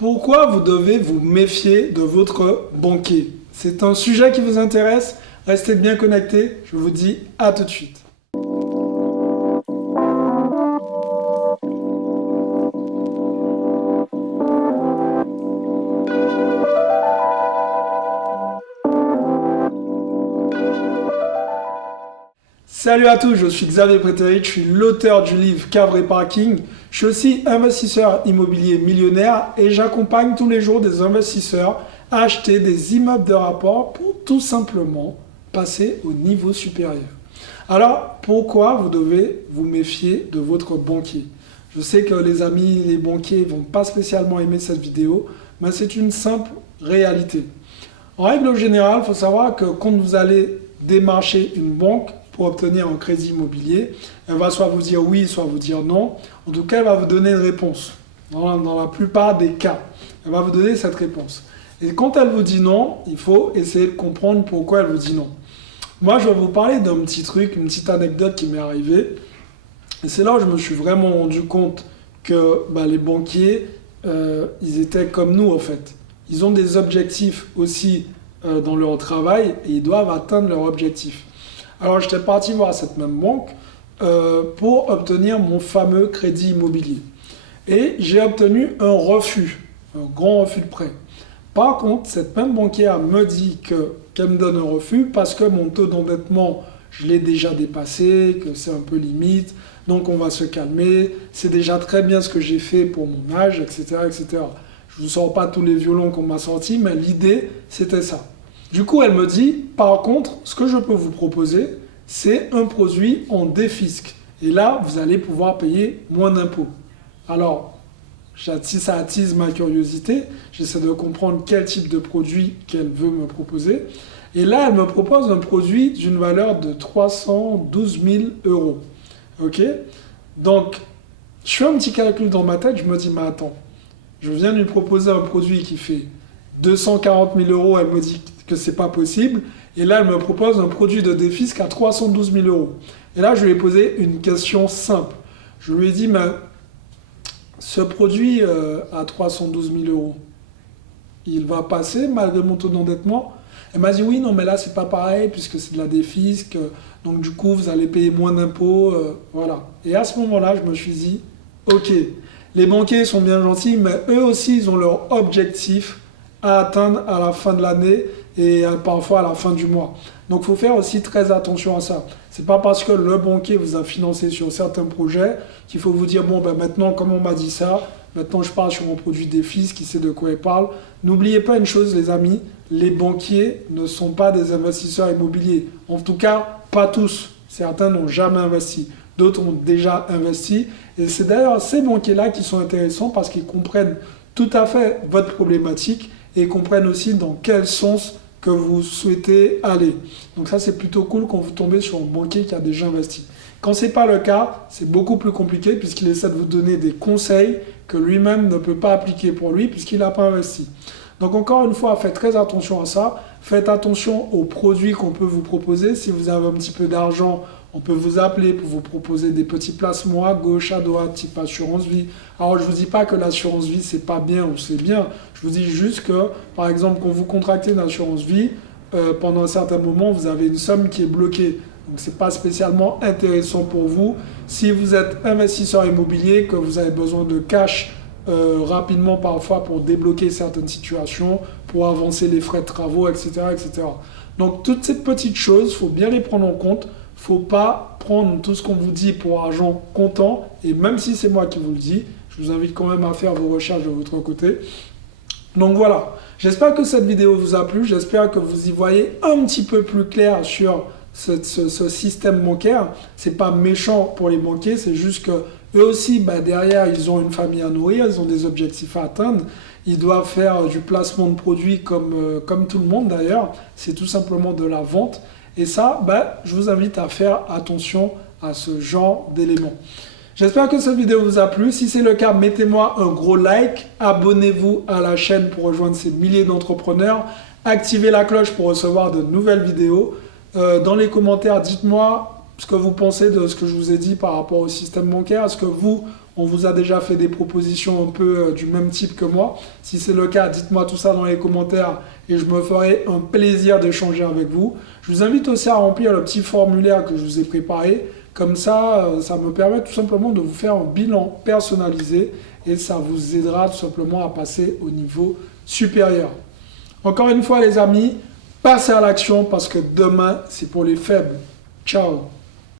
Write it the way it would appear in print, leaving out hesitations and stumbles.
Pourquoi vous devez vous méfier de votre banquier? C'est un sujet qui vous intéresse? Restez bien connectés, je vous dis à tout de suite. Salut à tous, je suis Xavier Préteric, je suis l'auteur du livre Cabre & Parking. Je suis aussi investisseur immobilier millionnaire et j'accompagne tous les jours des investisseurs à acheter des immeubles de rapport pour tout simplement passer au niveau supérieur. Alors, pourquoi vous devez vous méfier de votre banquier? Je sais que les amis, les banquiers ne vont pas spécialement aimer cette vidéo, mais c'est une simple réalité. En règle générale, il faut savoir que quand vous allez démarcher une banque, pour obtenir un crédit immobilier, elle va soit vous dire oui, soit vous dire non. En tout cas, elle va vous donner une réponse. Dans la plupart des cas, elle va vous donner cette réponse. Et quand elle vous dit non, il faut essayer de comprendre pourquoi elle vous dit non. Moi, je vais vous parler d'un petit truc, une petite anecdote qui m'est arrivée. Et c'est là où je me suis vraiment rendu compte que les banquiers, ils étaient comme nous en fait. Ils ont des objectifs aussi dans leur travail et ils doivent atteindre leur objectif. Alors, j'étais parti voir cette même banque pour obtenir mon fameux crédit immobilier. Et j'ai obtenu un refus, un grand refus de prêt. Par contre, cette même banquière me dit qu'elle me donne un refus parce que mon taux d'endettement, je l'ai déjà dépassé, que c'est un peu limite, donc on va se calmer. C'est déjà très bien ce que j'ai fait pour mon âge, etc., etc. Je ne vous sors pas tous les violons qu'on m'a sortis, mais l'idée, c'était ça. Du coup, elle me dit, par contre, ce que je peux vous proposer, c'est un produit en défisc. Et là, vous allez pouvoir payer moins d'impôts. Alors, ça attise ma curiosité. J'essaie de comprendre quel type de produit qu'elle veut me proposer. Et là, elle me propose un produit d'une valeur de 312 000 €. OK? Donc, je fais un petit calcul dans ma tête. Je me dis, mais attends, je viens de lui proposer un produit qui fait 240 000 €, elle me dit que c'est pas possible. Et là, elle me propose un produit de défisc à 312 000 €. Et là, je lui ai posé une question simple. Je lui ai dit, mais ce produit à 312 000 €, il va passer malgré mon taux d'endettement? Elle m'a dit, oui, non, mais là, c'est pas pareil puisque c'est de la défisc. Donc, du coup, vous allez payer moins d'impôts. Voilà. Et à ce moment-là, je me suis dit, ok, les banquiers sont bien gentils, mais eux aussi, ils ont leur objectif à atteindre à la fin de l'année et parfois à la fin du mois. Donc, il faut faire aussi très attention à ça. Ce n'est pas parce que le banquier vous a financé sur certains projets qu'il faut vous dire, bon, maintenant, comme on m'a dit ça, maintenant, je parle sur mon produit défisc, qui sait de quoi il parle. N'oubliez pas une chose, les amis, les banquiers ne sont pas des investisseurs immobiliers. En tout cas, pas tous. Certains n'ont jamais investi. D'autres ont déjà investi. Et c'est d'ailleurs ces banquiers-là qui sont intéressants parce qu'ils comprennent tout à fait votre problématique et comprennent aussi dans quel sens que vous souhaitez aller. Donc ça, c'est plutôt cool quand vous tombez sur un banquier qui a déjà investi. Quand ce n'est pas le cas, c'est beaucoup plus compliqué puisqu'il essaie de vous donner des conseils que lui-même ne peut pas appliquer pour lui puisqu'il n'a pas investi. Donc encore une fois, faites très attention à ça. Faites attention aux produits qu'on peut vous proposer. Si vous avez un petit peu d'argent, on peut vous appeler pour vous proposer des petits placements à gauche, à droite, type assurance vie. Alors, je ne vous dis pas que l'assurance vie, c'est pas bien ou c'est bien. Je vous dis juste que, par exemple, quand vous contractez une assurance vie, pendant un certain moment, vous avez une somme qui est bloquée. Donc, ce n'est pas spécialement intéressant pour vous. Si vous êtes investisseur immobilier, que vous avez besoin de cash rapidement parfois pour débloquer certaines situations, pour avancer les frais de travaux, etc., etc. Donc, toutes ces petites choses, il faut bien les prendre en compte. Il ne faut pas prendre tout ce qu'on vous dit pour argent comptant. Et même si c'est moi qui vous le dis, je vous invite quand même à faire vos recherches de votre côté. Donc voilà, j'espère que cette vidéo vous a plu. J'espère que vous y voyez un petit peu plus clair sur ce système bancaire. Ce n'est pas méchant pour les banquiers, c'est juste que eux aussi, derrière, ils ont une famille à nourrir, ils ont des objectifs à atteindre. Ils doivent faire du placement de produits comme tout le monde d'ailleurs. C'est tout simplement de la vente. Et ça, je vous invite à faire attention à ce genre d'éléments. J'espère que cette vidéo vous a plu. Si c'est le cas, mettez-moi un gros like. Abonnez-vous à la chaîne pour rejoindre ces milliers d'entrepreneurs. Activez la cloche pour recevoir de nouvelles vidéos. Dans les commentaires, dites-moi ce que vous pensez de ce que je vous ai dit par rapport au système bancaire. Est-ce que vous On vous a déjà fait des propositions un peu du même type que moi. Si c'est le cas, dites-moi tout ça dans les commentaires et je me ferai un plaisir d'échanger avec vous. Je vous invite aussi à remplir le petit formulaire que je vous ai préparé. Comme ça, ça me permet tout simplement de vous faire un bilan personnalisé et ça vous aidera tout simplement à passer au niveau supérieur. Encore une fois les amis, passez à l'action parce que demain c'est pour les faibles. Ciao!